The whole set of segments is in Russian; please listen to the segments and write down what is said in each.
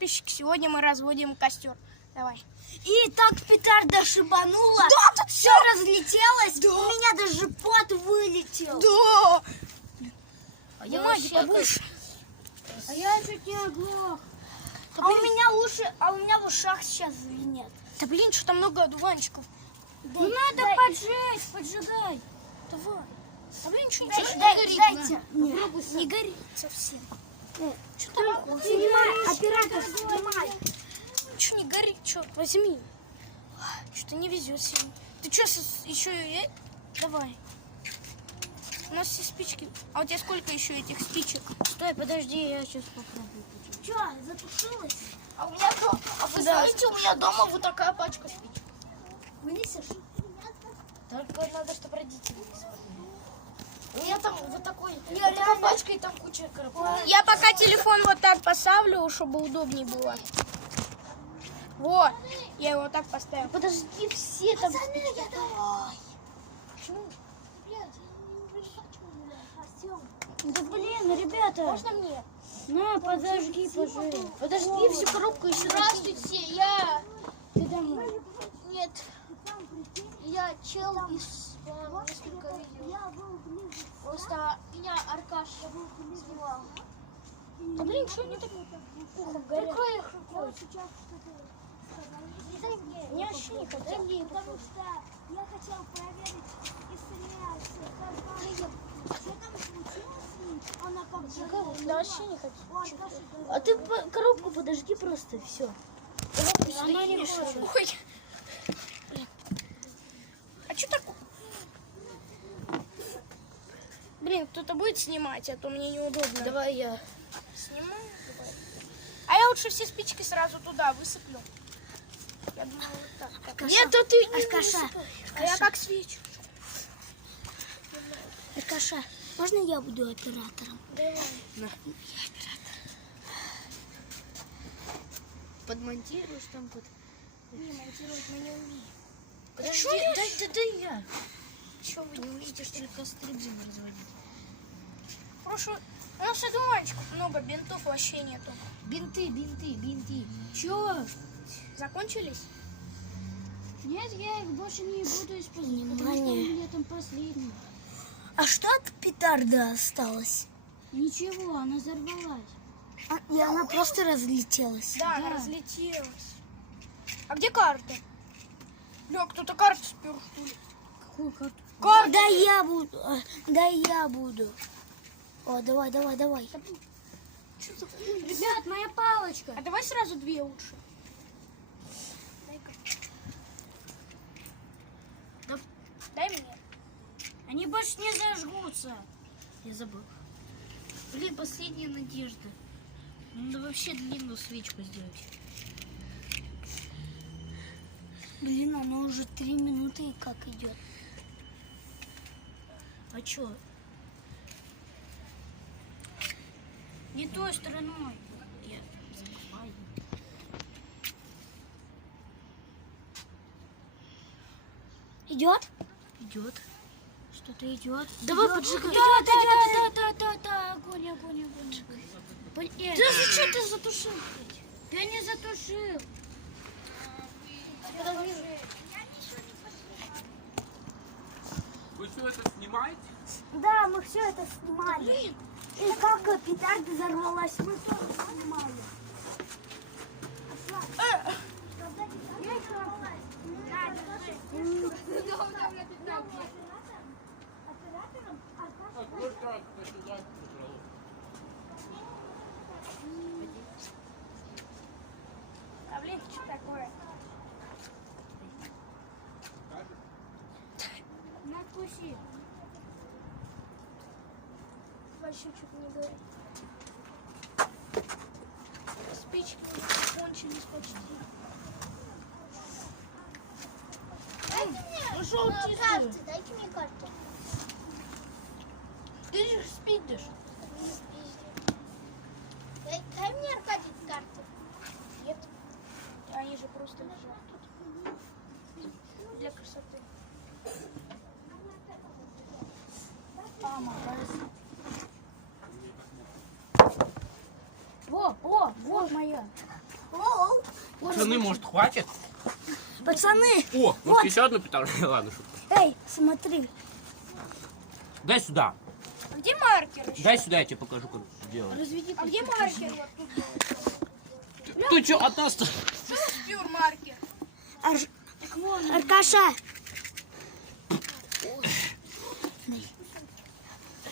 подписчики, сегодня мы разводим костер. Давай. И так петарда шибанула, Да, все разлетелось, да. у меня даже пот вылетел. Да! Бумаги побольше. А я чуть не оглох. А у меня в ушах сейчас звенят. Да блин, что-то много одуванчиков. Ну надо поджечь, поджигай. Давай. Да блин, что Дайте. не горит совсем. Что там? Снимай, оператор, снимай. Ничего не горит, что? Возьми. Что-то не везет сегодня. Ты что, еще... Давай. У нас все спички. А у тебя сколько еще этих спичек? Стой, подожди, я сейчас попробую. Че, затушилась? А у меня дома... А вы знаете, у меня дома вот такая пачка спичек. Вынесешь? Только надо, чтобы родители не смотрели. У меня там вот такая пачка и там куча коробок. Я пока телефон вот так поставлю, чтобы удобнее было. Вот, я его вот так поставил. Подожди, все там... Давай. Почему? Да блин, ребята. Можно мне? На, подожги, пожалуйста. Подожди, всю коробку еще. Здравствуйте, я... Ты домой. Нет. Я чел из несколько видео. Просто меня Аркаш снимал. Да блин, что они так ухом горят? Прикрой их рукой. Не вообще не хотел. Потому что я хотел проверить историю, что там случилось с ним. Она как Да вообще не хочу. А ты коробку подожги просто, и все. Она не хочет. Ой. Блин. А что так? Блин, кто-то будет снимать, а то мне неудобно. Давай я. Снимаю. Давай. А я лучше все спички сразу туда высыплю. Я думаю, вот так. Аркаша, Нет, а ты не Аркаша, высыпай. А я как свечу. Аркаша, можно я буду оператором? Давай. Подмонтируешь там под... Не, монтировать мы не умеем. Подожди, дай я. Чего вы не умеете, что ли? Костры будем разводить. Прошлый... У нас одуванчиков много, бинтов вообще нету. Бинты. Чё? Закончились? Нет, я их больше не буду использовать, потому что у Внимание. меня там последний. А что от петарда осталось? Ничего, она взорвалась. И она просто разлетелась. Да, она разлетелась. А где карта? Бля, кто-то карту спер, что ли? Какую карту? Карта! Да я буду. О, давай. Ребят, моя палочка. А давай сразу две лучше. Дай-ка. Дай мне. Они больше не зажгутся. Я забыл. Блин, последняя надежда. Надо вообще длинную свечку сделать. Блин, она уже 3 минуты и как идет. А чё? Не той стороной. Я закопаю. Идет? Идет. Что-то идет. Давай Идёт. поджигай. Да, огонь. Да зачем ты затушил? Я не затушил. Вы все это снимаете? Да, мы все это снимали. И как петарда взорвалась, мы тоже снимали. А блин, что такое? Надкуси. Вообще что-то не говорит. Спички кончились почти. Ну что Карты, дайте мне карту. Ты же спидишь. Дай мне, Аркадий, карту. Нет. Они же просто лежат тут. Для красоты. Во, вот моя. Пацаны, может, хватит? Пацаны, О, может, еще одну петарду? Ладно, шутка. эй, смотри. Дай сюда. А где маркер? Дай сюда, я тебе покажу, как делать. А где маркер? Вот тут. Ты что, от нас-то? Пюр маркер. Аркаша.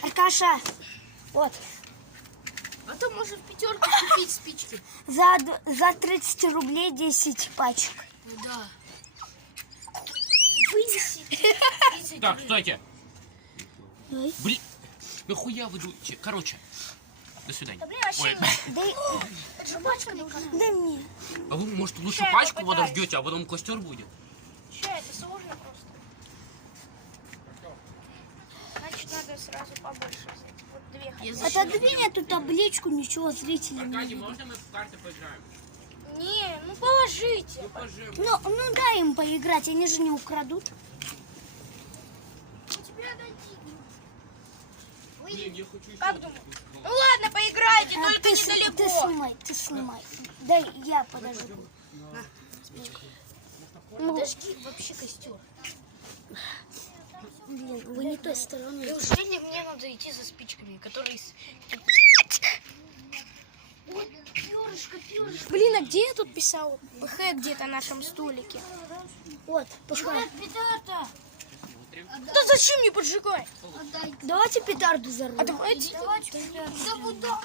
Аркаша. Вот. А то можно в пятерку купить спички. За 30 рублей 10 пачек. Да. Вынеси. Так, стойте. Ой. Блин, нахуя вы дуете? Короче, до свидания. Блин, вообще Ой, Дай, это же пачка нужна. дай мне. а вы, может, лучше Ща я пачку попытаюсь. подождете, а потом костер будет? Ща, это сложно просто. Значит, надо сразу побольше взять. Вот две хотя бы. Отодвинь эту табличку, ничего зрителям не Аркадий, видно. можно мы в карты поиграем? Не, ну положите. Ну, пожим. Ну дай им поиграть, они же не украдут. У тебя дойти. Блин, я хочу еще Как одну думаешь? штуку. Ну ладно, поиграйте, только ты недалеко. ты снимай. Дай я подожду. Подожди, вообще костер. Блин, вы не той стороной. Неужели мне надо идти за спичками, которые... Блин, а где я тут писал? ПХ где-то на нашем столике. Вот, пошла. Да зачем мне поджигать? Давайте петарду А взорвем. давайте... Да вот там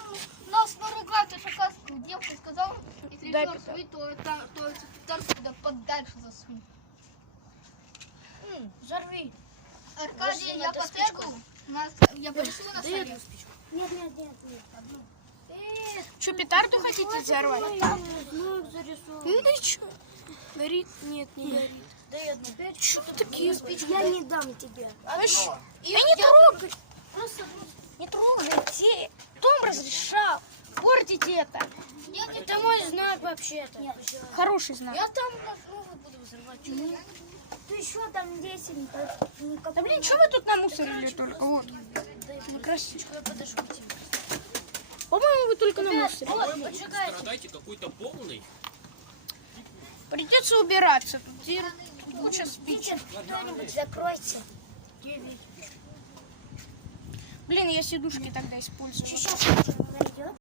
нас наругают, это как девушка сказала, если Дай петард свой, то эту петарду туда подальше засунь. Взорви. Аркадий, Подожди, я надо поставил, я повесила на столе. Нет, нет, нет. Что, петарду хотите взорвать? Ну, зарисован. Ну и что? Горит? Нет, не горит. Дай одну. Что вы такие спички? Я не дам тебе. Я не трогай. Не трогайте. Том разрешал. Портите это. Это мой знак вообще-то. Хороший знак. Я там новый буду взрывать. Ты еще там 10. Да блин, что вы тут намусорили только? Вот. На красочку. Я подожду к тебе. По-моему, вы только намусорили. Вот, поджигайте. Страдайте какой-то полный. Придется убираться. Тут лучше спичек. Кто-нибудь закройте. Блин, я сидушки тогда использую. Сейчас найдет.